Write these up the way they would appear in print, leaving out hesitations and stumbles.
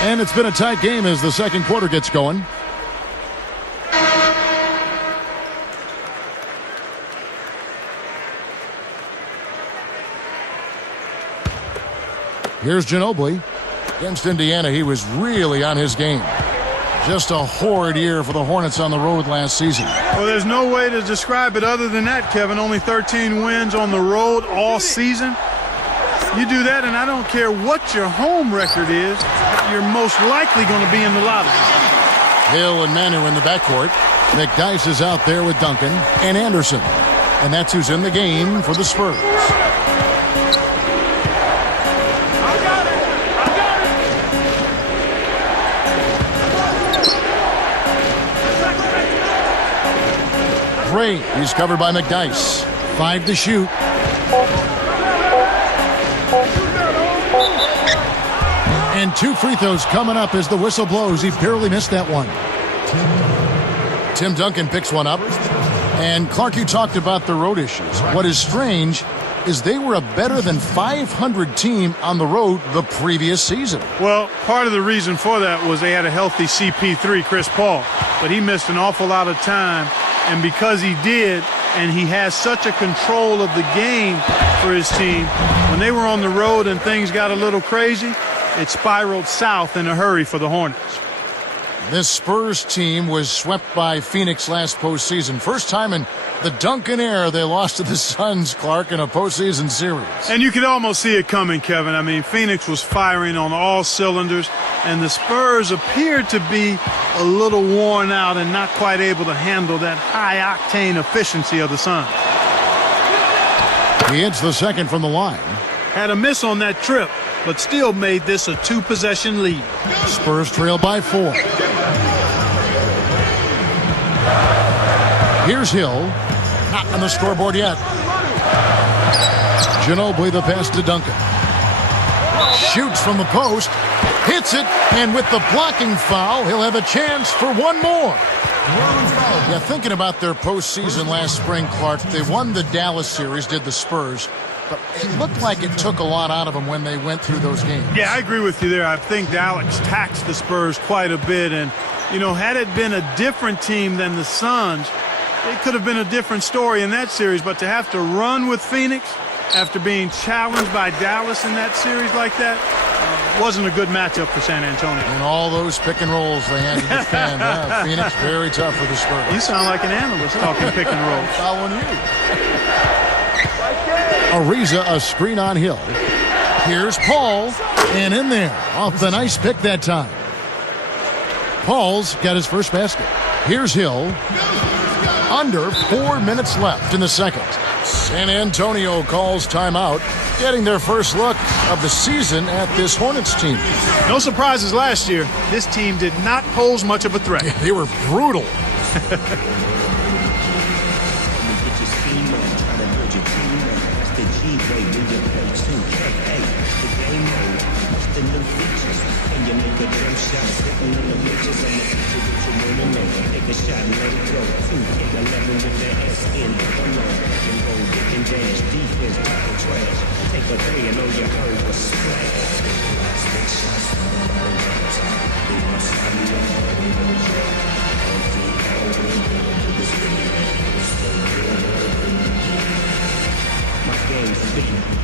And it's been a tight game as the second quarter gets going. Here's Ginobili. Against Indiana, he was really on his game. Just a horrid year for the Hornets on the road last season. Well, there's no way to describe it other than that, Kevin. Only 13 wins on the road all season. You do that, and I don't care what your home record is, you're most likely going to be in the lottery. Hill and Manu in the backcourt. McDyess is out there with Duncan and Anderson. And that's who's in the game for the Spurs. Gray, he's covered by McDyess. 5 to shoot. And 2 free throws coming up as the whistle blows. He barely missed that one. Tim Duncan picks one up. And Clark, you talked about the road issues. What is strange is they were a better than 500 team on the road the previous season. Well, part of the reason for that was they had a healthy CP3, Chris Paul. But he missed an awful lot of time. And because he did, and he has such a control of the game for his team, when they were on the road and things got a little crazy, it spiraled south in a hurry for the Hornets. This Spurs team was swept by Phoenix last postseason. First time in the Duncan era they lost to the Suns, Clark, in a postseason series. And you could almost see it coming, Kevin. I mean, Phoenix was firing on all cylinders, and the Spurs appeared to be a little worn out and not quite able to handle that high-octane efficiency of the Suns. He hits the second from the line. Had a miss on that trip, but still made this a 2-possession lead. Spurs trail by 4. Here's Hill. Not on the scoreboard yet. Ginobili the pass to Duncan. Shoots from the post. Hits it, and with the blocking foul, he'll have a chance for one more. Yeah, thinking about their postseason last spring, Clark, they won the Dallas series, did the Spurs, but it looked like it took a lot out of them when they went through those games. Yeah, I agree with you there. I think Dallas taxed the Spurs quite a bit, and, you know, had it been a different team than the Suns, it could have been a different story in that series, but to have to run with Phoenix after being challenged by Dallas in that series like that wasn't a good matchup for San Antonio. And all those pick and rolls they had to defend. Phoenix, very tough for the Spurs. You sound like an analyst talking pick and rolls. Following you. Ariza, a screen on Hill. Here's Paul, and in there. Off the nice pick that time. Paul's got his first basket. Here's Hill. Under 4 minutes left in the second. San Antonio calls timeout, getting their first look of the season at this Hornets team. No surprises last year. This team did not pose much of a threat. Yeah, they were brutal.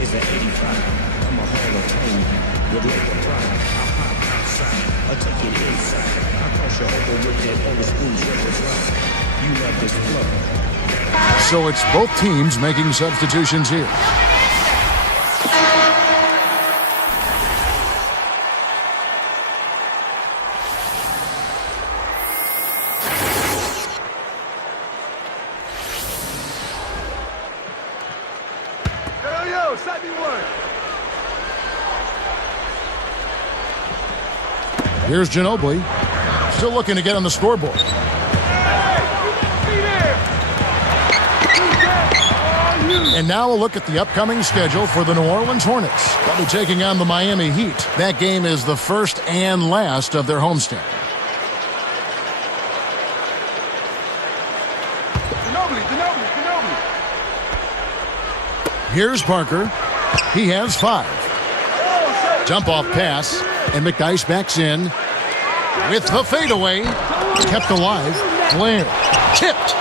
Is an 85. I'm a Hall of Fame with like a pride. I pop outside, I take it inside. I cross you over with that old school dribble drive. You love this flow. So it's both teams making substitutions here. Here's Ginobili, still looking to get on the scoreboard. And now a look at the upcoming schedule for the New Orleans Hornets. They'll be taking on the Miami Heat. That game is the first and last of their homestand. Here's Parker. He has 5. Dump off pass. And McDyess backs in with the fadeaway. Kept alive. Blair tipped.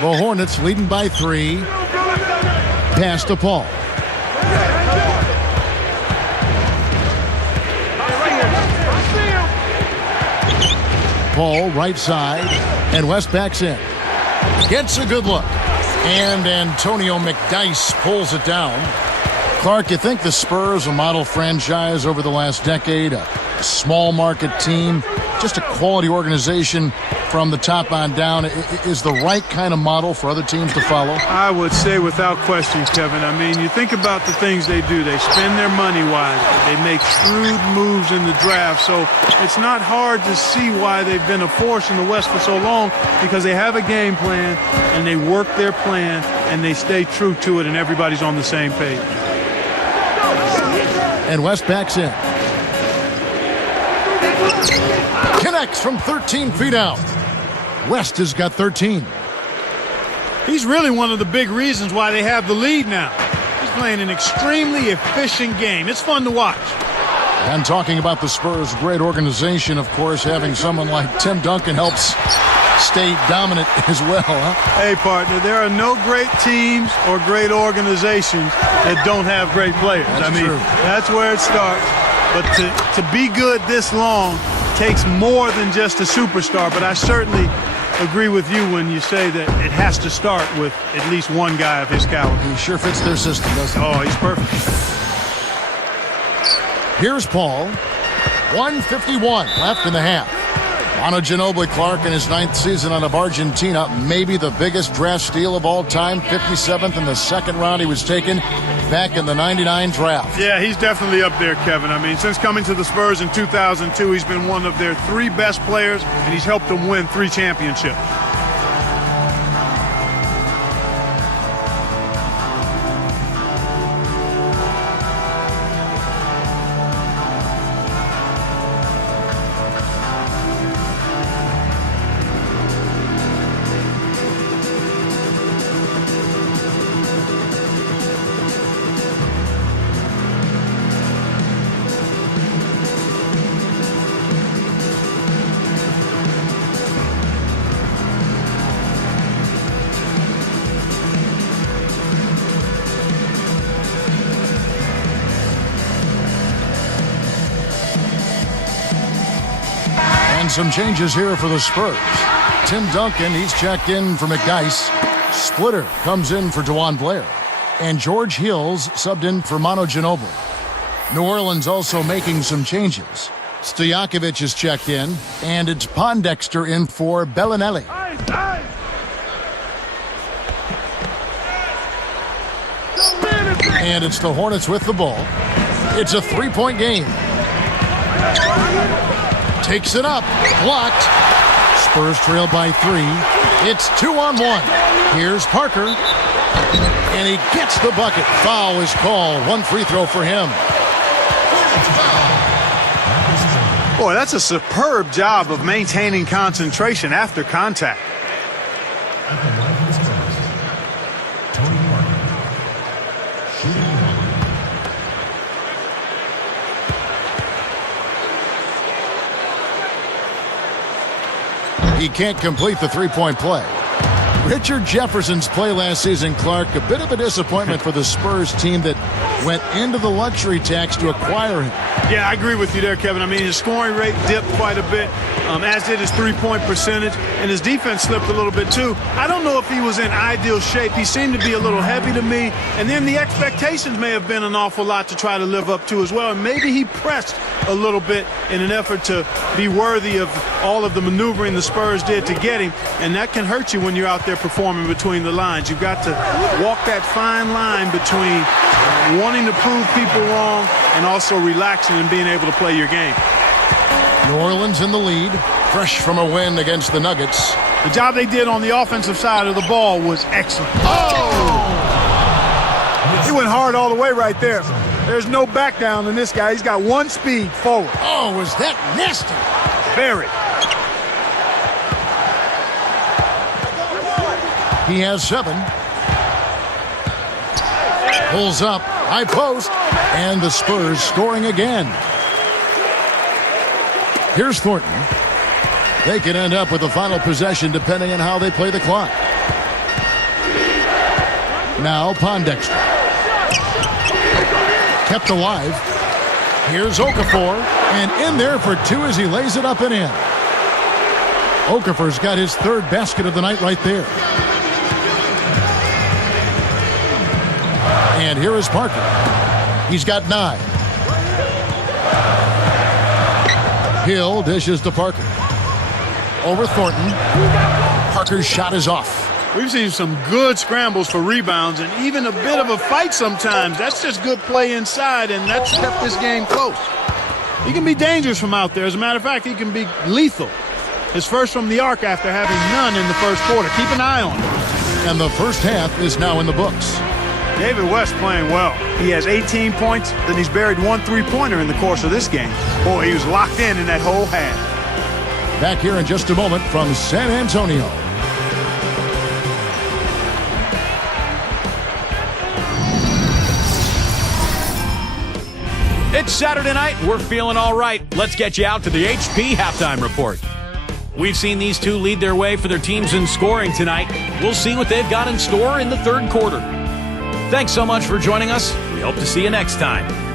The Hornets leading by 3. Pass to Paul. Paul right side. And West backs in. Gets a good look. And Antonio McDyess pulls it down. Clark, you think the Spurs, a model franchise over the last decade, a small market team, just a quality organization from the top on down, is the right kind of model for other teams to follow? I would say without question, Kevin. I mean, you think about the things they do. They spend their money wisely. They make shrewd moves in the draft. So it's not hard to see why they've been a force in the West for so long, because they have a game plan and they work their plan and they stay true to it, and everybody's on the same page. And West backs in. Connects from 13 feet out. West has got 13. He's really one of the big reasons why they have the lead now. He's playing an extremely efficient game. It's fun to watch. And talking about the Spurs' great organization, of course, having someone like Tim Duncan helps stay dominant as well, huh? Hey, partner, there are no great teams or great organizations that don't have great players. True. That's where it starts. But to be good this long takes more than just a superstar. But I certainly agree with you when you say that it has to start with at least one guy of his caliber. He sure fits their system, doesn't he? Oh, he's perfect. Here's Paul. 1:51 left in the half. Manu Ginobili, Clark, in his 9th season out of Argentina, maybe the biggest draft steal of all time. 57th in the second round. He was taken back in the 99 draft. Yeah, he's definitely up there, Kevin. I mean, since coming to the Spurs in 2002, he's been one of their 3 best players, and he's helped them win 3 championships. And some changes here for the Spurs. Tim Duncan, he's checked in for McDyess. Splitter comes in for DeJuan Blair. And George Hills subbed in for Manu Ginobili. New Orleans also making some changes. Stojakovic is checked in, and it's Pondexter in for Bellinelli. And it's the Hornets with the ball. It's a 3-point game. Takes it up. Blocked. Spurs trail by 3. It's 2-on-1. Here's Parker. And he gets the bucket. Foul is called. 1 free throw for him. Boy, that's a superb job of maintaining concentration after contact. He can't complete the 3-point play. Richard Jefferson's play last season, Clark, a bit of a disappointment for the Spurs team that went into the luxury tax to acquire him. Yeah, I agree with you there, Kevin. I mean, his scoring rate dipped quite a bit, as did his 3-point percentage, and his defense slipped a little bit too. I don't know if he was in ideal shape. He seemed to be a little heavy to me, and then the expectations may have been an awful lot to try to live up to as well, and maybe he pressed a little bit in an effort to be worthy of all of the maneuvering the Spurs did to get him, and that can hurt you when you're out there performing between the lines. You've got to walk that fine line between wanting to prove people wrong and also relaxing and being able to play your game. New Orleans in the lead, fresh from a win against the Nuggets. The job they did on the offensive side of the ball was excellent. Oh! He went hard all the way right there. There's no back down in this guy. He's got one speed forward. Oh, was that nasty? Very. He has 7. Pulls up, high post, and the Spurs scoring again. Here's Thornton. They can end up with the final possession depending on how they play the clock. Now Pondexter. Kept alive. Here's Okafor. And in there for two as he lays it up and in. Okafor's got his third basket of the night right there. And here is Parker. He's got 9. Hill dishes to Parker. Over Thornton. Parker's shot is off. We've seen some good scrambles for rebounds and even a bit of a fight sometimes. That's just good play inside, and that's kept this game close. He can be dangerous from out there. As a matter of fact, he can be lethal. His first from the arc after having none in the first quarter. Keep an eye on him. And the first half is now in the books. David West playing well. He has 18 points, then he's buried 1 3-pointer in the course of this game. Boy, he was locked in that whole half. Back here in just a moment from San Antonio. It's Saturday night. We're feeling all right. Let's get you out to the HP halftime report. We've seen these two lead their way for their teams in scoring tonight. We'll see what they've got in store in the third quarter. Thanks so much for joining us. We hope to see you next time.